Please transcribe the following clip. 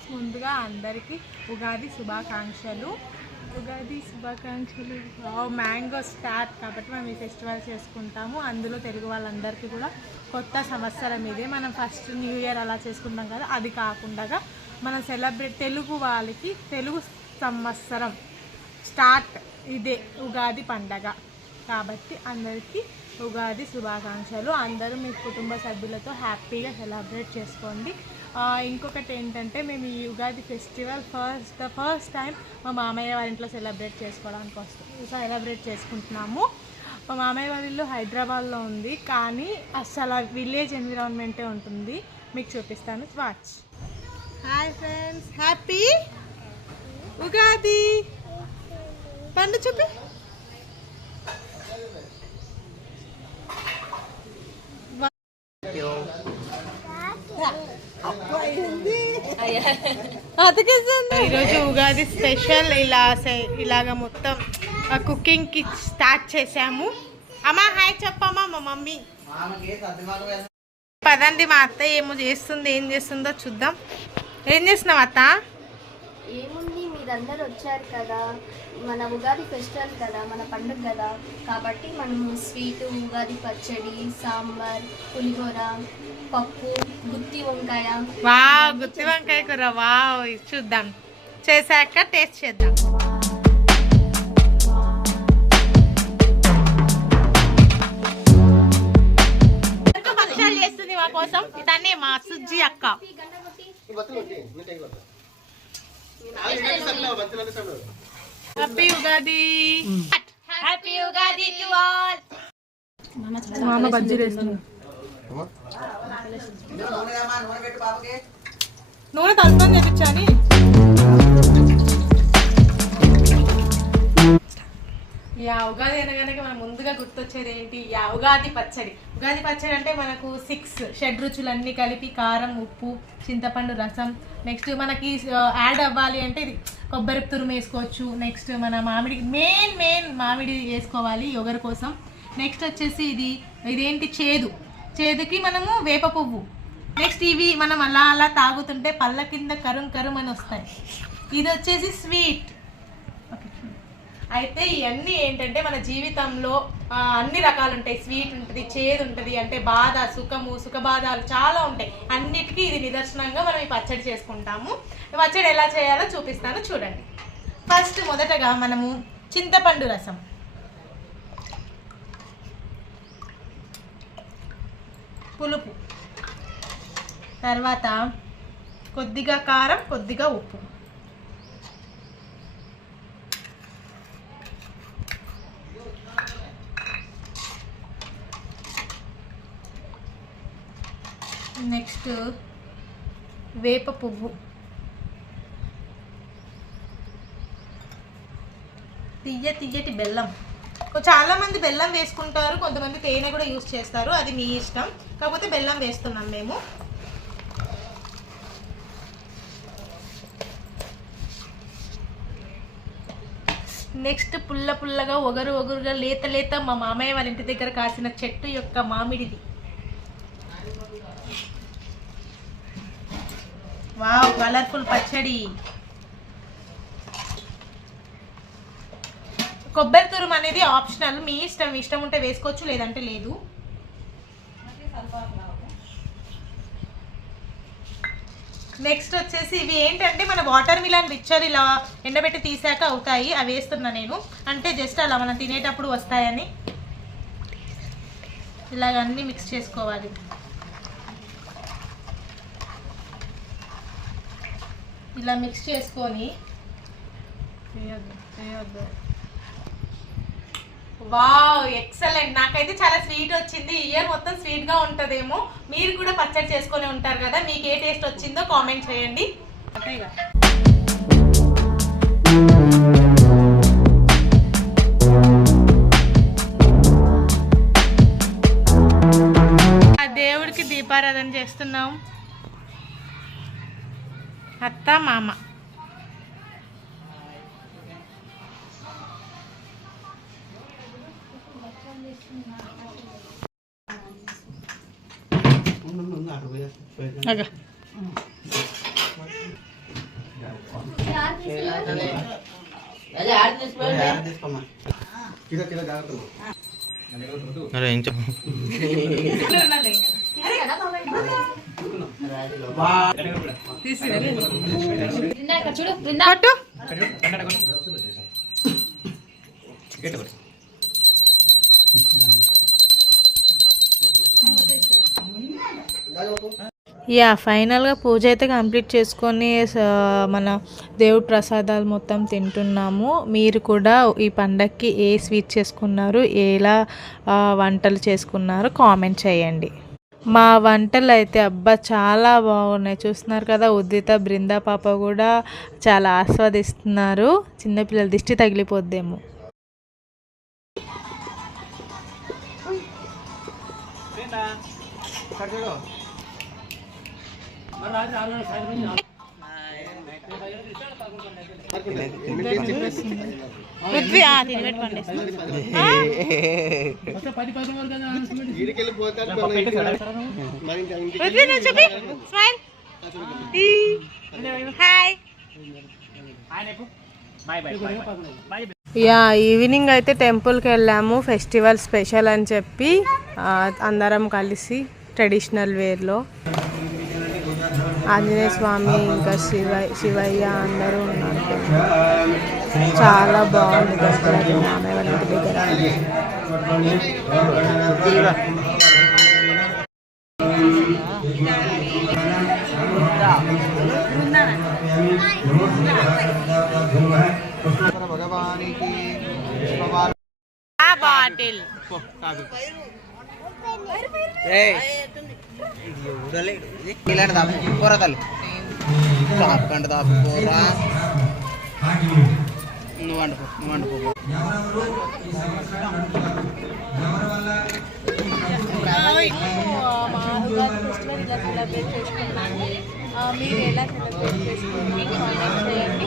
Vlogs. ముందుగా అందరికీ ఉగాది శుభాకాంక్షలు. మ్యాంగో స్టార్ట్ కాబట్టి మనం ఈ ఫెస్టివల్ చేసుకుంటాము. అందులో తెలుగు వాళ్ళందరికీ కూడా కొత్త సంవత్సరం ఇదే. మనం ఫస్ట్ న్యూ ఇయర్ అలా చేసుకుంటాం కదా, అది కాకుండా మనం తెలుగు వాళ్ళకి తెలుగు సంవత్సరం స్టార్ట్ ఇదే ఉగాది పండగ కాబట్టి అందరికీ ఉగాది శుభాకాంక్షలు. అందరూ మీ కుటుంబ సభ్యులతో హ్యాపీగా సెలబ్రేట్ చేసుకోండి. ఇంకొకటి ఏంటంటే, మేము ఈ ఉగాది ఫెస్టివల్ ఫస్ట్ టైం మా మామయ్య వాళ్ళ ఇంట్లో సెలబ్రేట్ చేసుకుంటున్నాము. మా మామయ్య వాళ్ళ ఇల్లు హైదరాబాద్లో ఉంది, కానీ అసలు విలేజ్ ఎన్విరాన్మెంటే ఉంటుంది. మీకు చూపిస్తాను, watch. Hi friends, happy Ugadi. పండు చూపి. ఈరోజు ఉగాది స్పెషల్ ఇలాగా మొత్తం కుకింగ్కి స్టార్ట్ చేసాము. అమ్మా హాయ్ చెప్పమ్మా. మా మమ్మీ పదండి, మా అత్త ఏం చేస్తుందో చూద్దాం. ఏం చేస్తున్నావు అత్త? ఏముంది, మీరందరూ వచ్చారు కదా, మన ఉగాది ఫెస్టివల్ కదా, మన పండుగ కదా, కాబట్టి మనం స్వీటు, ఉగాది పచ్చడి, సాంబార్, పులిహోర, పప్పు, గుత్తి వంకాయ. వావ్, గుత్తి వంకాయ కూర. వావ్, చూద్దాం, చేశాక టేస్ట్ చేద్దాం. భక్షాలు చేస్తుంది మా కోసం. తనే మా సుజ్జి అక్క. Happy Ugadi. Happy Ugadi to all. మామ బజ్జీలు వేస్తుంది. నూనె కలుపుకొని తెప్పించాని. ఉగాది అనగానే మనం ముందుగా గుర్తొచ్చేది ఏంటి? ఉగాది పచ్చడి. ఉగాది పచ్చడి అంటే మనకు 6 షడ్రుచులన్నీ కలిపి కారం, ఉప్పు, చింతపండు రసం. నెక్స్ట్ మనకి యాడ్ అవ్వాలి అంటే ఇది కొబ్బరి తురుము వేసుకోవచ్చు. నెక్స్ట్ మన మామిడి మెయిన్ మామిడి వేసుకోవాలి యొగరు కోసం. నెక్స్ట్ వచ్చేసి ఇదేంటి చేదుకి మనము వేప పువ్వు. నెక్స్ట్ ఇవి మనం అలా తాగుతుంటే పళ్ళ కింద కరుం అని వస్తాయి. ఇది వచ్చేసి స్వీట్. అయితే ఇవన్నీ ఏంటంటే మన జీవితంలో అన్ని రకాలు ఉంటాయి. స్వీట్ ఉంటుంది, చేదు ఉంటుంది, అంటే బాధ, సుఖబాధాలు చాలా ఉంటాయి. అన్నిటికీ ఇది నిదర్శనంగా మనం ఈ పచ్చడి చేసుకుంటాము. పచ్చడి ఎలా చేయాలో చూపిస్తాను, చూడండి. ఫస్ట్ మొదటగా మనము చింతపండు రసం, పులుపు, తర్వాత కొద్దిగా కారం, కొద్దిగా ఉప్పు, నెక్స్ట్ వేప పువ్వు, తీయటి బెల్లం. చాలా మంది బెల్లం వేసుకుంటారు, కొంతమంది తేనె కూడా యూజ్ చేస్తారు, అది మీ ఇష్టం. కాకపోతే బెల్లం వేస్తున్నాం మేము. నెక్స్ట్ పుల్లగా ఒగరుగా లేత మా మామయ్య వాళ్ళ ఇంటి దగ్గర కాసిన చెట్టు యొక్క మామిడిది. వావ్, కలర్ఫుల్ పచ్చడి. కొబ్బరి తురుము అనేది ఆప్షనల్, మీ ఇష్టం ఉంటే వేసుకోవచ్చు, లేదంటే లేదు. నెక్స్ట్ వచ్చేసి ఇవి ఏంటంటే మన వాటర్ మిలన్ పిక్చర్ ఇలా ఎండబెట్టి తీసాక అవుతాయి. అవి వేస్తున్నా నేను, అంటే జస్ట్ అలా మనం తినేటప్పుడు వస్తాయని. ఇలాగ అన్నీ మిక్స్ చేసుకోవాలి. ఇలా మిక్స్ చేసుకొని వావ్, ఎక్సలెంట్. నాకైతే చాలా స్వీట్ వచ్చింది. ఇయర్ మొత్తం స్వీట్గా ఉంటుందేమో. మీరు కూడా పచ్చడి చేసుకొని ఉంటారు కదా, మీకు ఏ టేస్ట్ వచ్చిందో కామెంట్ చేయండి. దేవుడికి దీపారాధన చేస్తున్నాం, అత్త మామ. యా ఫైనల్గా పూజ అయితే కంప్లీట్ చేసుకొని మన దేవుడి ప్రసాదాలు మొత్తం తింటున్నాము. మీరు కూడా ఈ పండగకి ఏ స్వీట్ చేసుకున్నారు, ఎలా వంటలు చేసుకున్నారు కామెంట్ చేయండి. మా వంటలు అయితే అబ్బా చాలా బాగున్నాయి. చూస్తున్నారు కదా, ఉదిత బృందా పాప కూడా చాలా ఆస్వాదిస్తున్నారు. చిన్నపిల్లల దిష్టి తగిలిపోద్దేమో. యా ఈవినింగ్ అయితే టెంపుల్కి వెళ్ళాము, ఫెస్టివల్ స్పెషల్ అని చెప్పి అందరం కలిసి ట్రెడిషనల్ వేర్లో. ఆంజనేయ స్వామి ఇంకా శివయ్య అందరూ ఉన్నారు. చాలా బాగుంది దసరా మామయ్య వాళ్ళ ఇంటి దగ్గర. బాటిల్ మీరు ఎలా సెలబ్రేట్ చేసుకున్నారు కామెంట్ చేయండి.